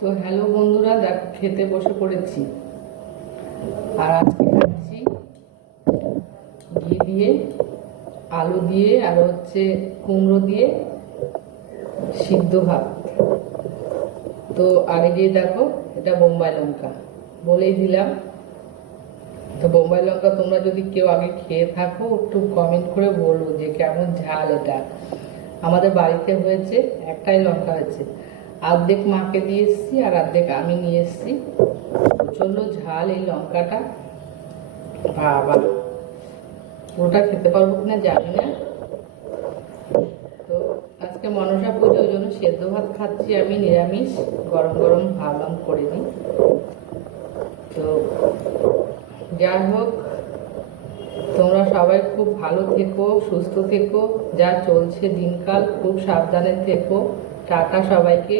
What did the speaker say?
তো হ্যালো বন্ধুরা, দেখো খেতে বসে পড়েছি। আর আজকে খাচ্ছি ঘি দিয়ে, আলু দিয়ে, আর হচ্ছে কুমড়ো দিয়ে সিদ্ধ ভাত। তো আর এই যে দেখো, এটা বোম্বাই লঙ্কা বলেই দিলাম। তো বোম্বাই লঙ্কা তোমরা যদি কেউ আগে খেয়ে থাকো একটু কমেন্ট করে বলো যে কেমন ঝাল এটা। আমাদের বাড়িতে হয়েছে, একটাই লঙ্কা হয়েছে, অর্ধেক মাকে দিয়ে এসছি আর অর্ধেক আমি নিয়ে এসছি। প্রচন্ড ঝাল এই লঙ্কাটা, বাবা পুরোটা খেতে পারবো কিনা জানি না। তো আজকে মনসা পুজো, ওই জন্য সেদ্ধ ভাত খাচ্ছি আমি, নিরামিষ, গরম গরম ভাবলাম করে দিই। তো যাই হোক, তোমরা সবাই খুব ভালো থেকো, সুস্থ থেকো, যা চলছে দিনকাল খুব সাবধানে থেকো। টাটা সবাইকে।